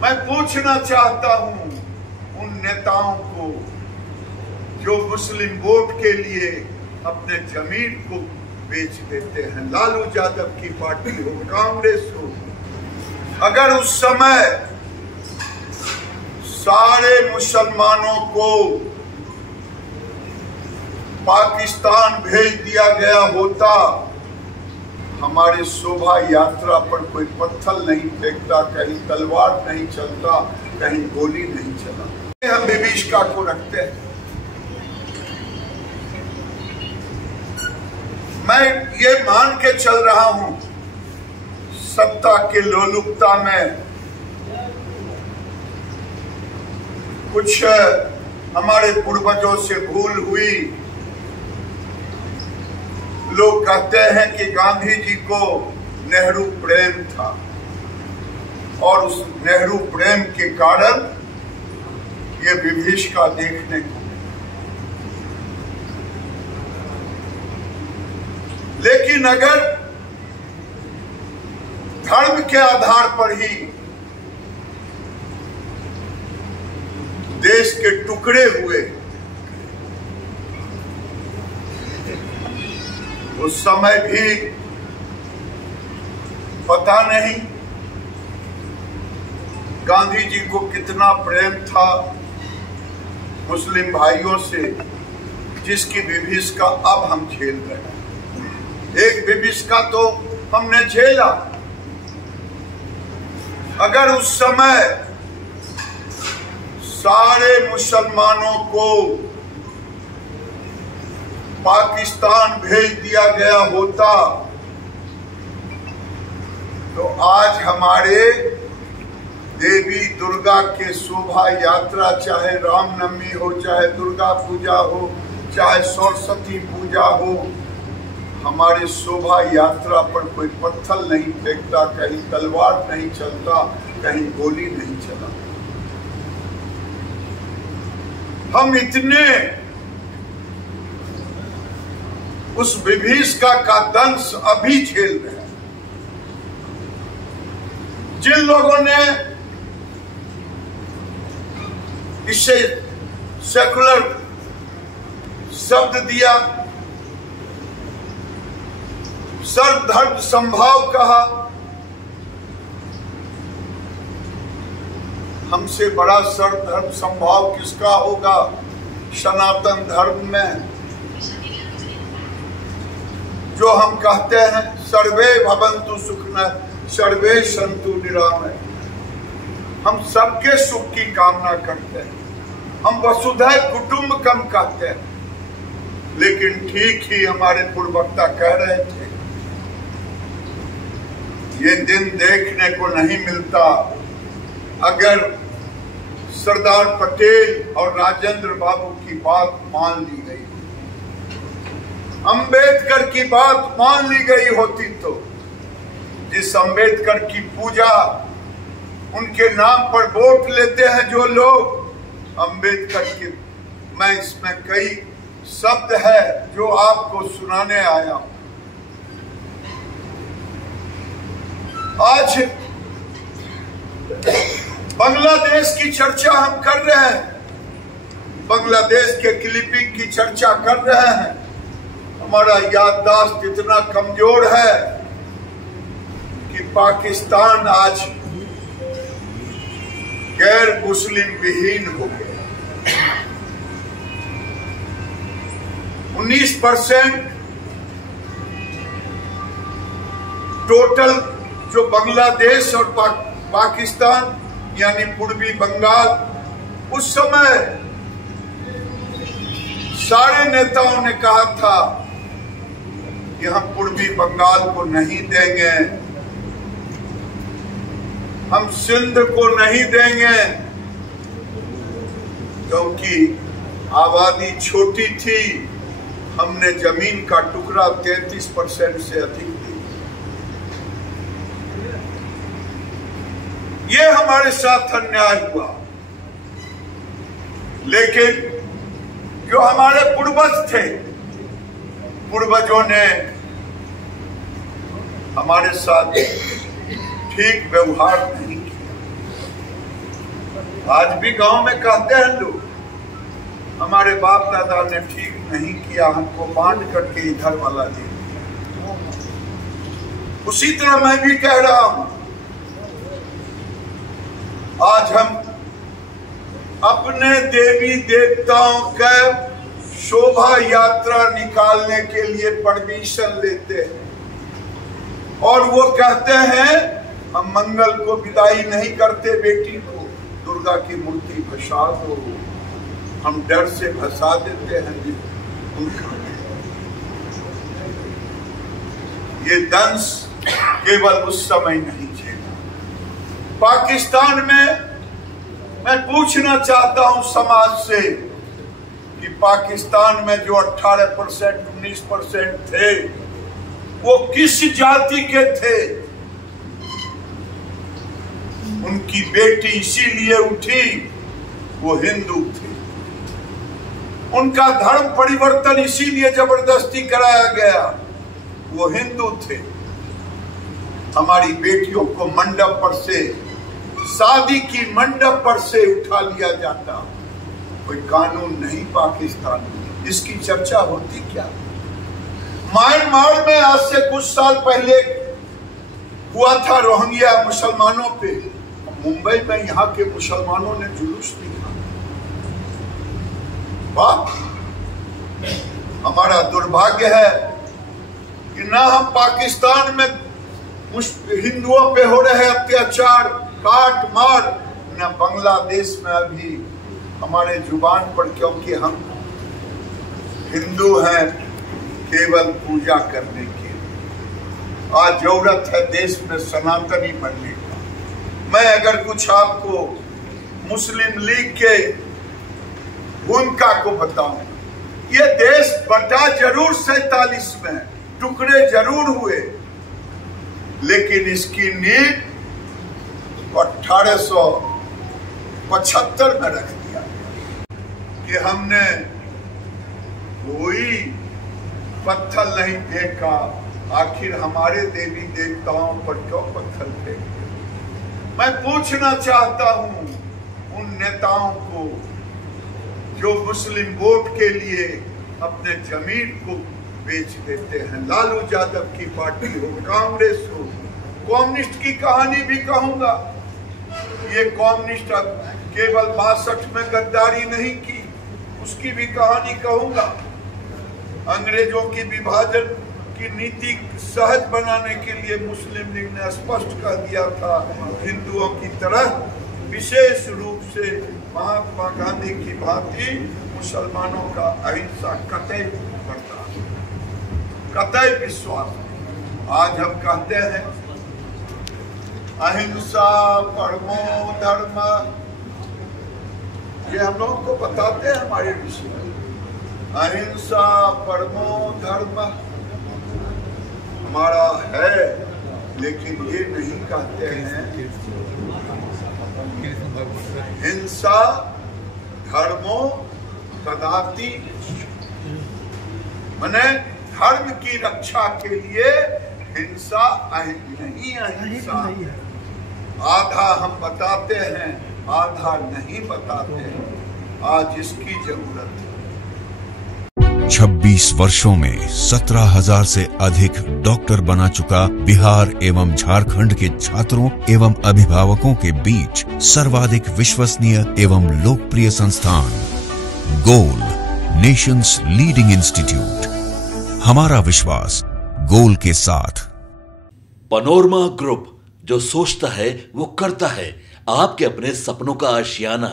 मैं पूछना चाहता हूं उन नेताओं को जो मुस्लिम वोट के लिए अपने जमीन को बेच देते हैं, लालू यादव की पार्टी हो, कांग्रेस हो, अगर उस समय सारे मुसलमानों को पाकिस्तान भेज दिया गया होता, हमारी शोभा यात्रा पर कोई पत्थर नहीं फेंकता, कहीं तलवार नहीं चलता, कहीं गोली नहीं चला। हम विभीषिका को रखते हैं। मैं ये मान के चल रहा हूं सत्ता के लोलुपता में कुछ हमारे पूर्वजों से भूल हुई। लोग कहते हैं कि गांधी जी को नेहरू प्रेम था और उस नेहरू प्रेम के कारण ये विभीषिका देखने को, लेकिन अगर धर्म के आधार पर ही देश के टुकड़े हुए, उस समय भी पता नहीं गांधी जी को कितना प्रेम था मुस्लिम भाइयों से, जिसकी विभीषिका अब हम झेल रहे हैं। एक विभीषिका तो हमने झेला। अगर उस समय सारे मुसलमानों को पाकिस्तान भेज दिया गया होता, तो आज हमारे देवी दुर्गा के शोभा यात्रा, चाहे रामनवमी हो, चाहे दुर्गा पूजा हो, चाहे सरस्वती पूजा हो, हमारी शोभा यात्रा पर कोई पत्थर नहीं फेंकता, कहीं तलवार नहीं चलता, कहीं गोली नहीं चला। हम इतने उस विभीषिका का दंश अभी झेल रहे हैं। जिन लोगों ने इसे सेकुलर शब्द दिया, सर्वधर्म संभाव कहा, हमसे बड़ा सर्वधर्म संभाव किसका होगा सनातन धर्म में, जो हम कहते हैं सर्वे भवन्तु सुखिनः सर्वे सन्तु निरामयः। हम सबके सुख की कामना करते हैं, हम वसुधैव कुटुम्बकम कहते हैं, लेकिन ठीक ही हमारे पूर्ववक्ता कह रहे थे, ये दिन देखने को नहीं मिलता अगर सरदार पटेल और राजेंद्र बाबू की बात मान ली गई, अंबेडकर की बात मान ली गई होती, तो जिस अंबेडकर की पूजा, उनके नाम पर वोट लेते हैं जो लोग, अंबेडकर की, मैं इसमें कई शब्द है जो आपको सुनाने आया हूं। आज बांग्लादेश की चर्चा हम कर रहे हैं, बांग्लादेश के क्लिपिंग की चर्चा कर रहे हैं। हमारा याददाश्त इतना कमजोर है कि पाकिस्तान आज गैर मुस्लिम विहीन हो गया। 19% टोटल जो बांग्लादेश और पाकिस्तान यानी पूर्वी बंगाल, उस समय सारे नेताओं ने कहा था कि हम पूर्वी बंगाल को नहीं देंगे, हम सिंध को नहीं देंगे, क्योंकि आबादी छोटी थी, हमने जमीन का टुकड़ा 33% से अधिक दी। ये हमारे साथ अन्याय हुआ, लेकिन जो हमारे पूर्वज थे, पूर्वजों ने हमारे साथ ठीक व्यवहार नहीं किया। आज भी गांव में कहते हैं लोग, हमारे बाप दादा ने ठीक नहीं किया, हमको बांट करके इधर वाला दे दिया। उसी तरह मैं भी कह रहा हूं, आज हम अपने देवी देवताओं का शोभा यात्रा निकालने के लिए परमिशन लेते हैं और वो कहते हैं हम मंगल को विदाई नहीं करते, बेटी को दुर्गा की मूर्ति भसा दो, हम डर से भसा देते हैं उनका। ये दंश केवल उस समय नहीं झेला। पाकिस्तान में मैं पूछना चाहता हूं समाज से कि पाकिस्तान में जो 18% 19% थे वो किस जाति के थे? उनकी बेटी इसीलिए उठी वो हिंदू थे। उनका धर्म परिवर्तन इसीलिए जबरदस्ती कराया गया, वो हिंदू थे। हमारी बेटियों को मंडप पर से, शादी की मंडप पर से उठा लिया जाता, कोई कानून नहीं पाकिस्तान में, इसकी चर्चा होती क्या? म्यांमार में आज से कुछ साल पहले हुआ था रोहिंग्या मुसलमानों पे, मुंबई में यहाँ के मुसलमानों ने जुलूस निकाला। बात हमारा दुर्भाग्य है कि ना हम पाकिस्तान में हिंदुओं पे हो रहे अत्याचार, काट मार, न बांग्लादेश में अभी हमारे जुबान पर, क्योंकि हम हिंदू हैं केवल पूजा करने की। आज जरूरत है देश में सनातनी बनने का। मैं अगर कुछ आपको मुस्लिम लीग के भूमिका को बताऊं, ये देश बटा जरूर 47 में, टुकड़े जरूर हुए, लेकिन इसकी नींव 1875 में रख दिया कि हमने कोई पत्थर नहीं फेंका। आखिर हमारे देवी देवताओं पर क्यों पत्थर फेंके? मैं पूछना चाहता हूं उन नेताओं को जो मुस्लिम वोट के लिए अपने जमीन को बेच देते हैं। लालू यादव की पार्टी हो, कांग्रेस हो, कम्युनिस्ट की कहानी भी कहूंगा। ये कम्युनिस्ट अब केवल 62 में गद्दारी नहीं की, उसकी भी कहानी कहूंगा। अंग्रेजों की विभाजन की नीति सहज बनाने के लिए मुस्लिम लीग ने स्पष्ट कर दिया था, हिंदुओं की तरह विशेष रूप से महात्मा गांधी की भांति मुसलमानों का अहिंसा कतई बर्दाश्त, कतई विश्वास। आज हम कहते हैं अहिंसा परमो धर्म, ये हम लोगों को बताते हैं हमारे ऋषि। अहिंसा परमो धर्म हमारा है, लेकिन ये नहीं कहते हैं हिंसा धर्मो कदापि, माने धर्म की रक्षा के लिए हिंसा नहीं, अहिंसा। आधा हम बताते हैं, आधा नहीं बताते हैं। आज इसकी जरूरत है। 26 वर्षों में 17,000 से अधिक डॉक्टर बना चुका बिहार एवं झारखंड के छात्रों एवं अभिभावकों के बीच सर्वाधिक विश्वसनीय एवं लोकप्रिय संस्थान गोल, नेशंस लीडिंग इंस्टीट्यूट। हमारा विश्वास गोल के साथ। पनोरमा ग्रुप, जो सोचता है वो करता है। आपके अपने सपनों का आशियाना।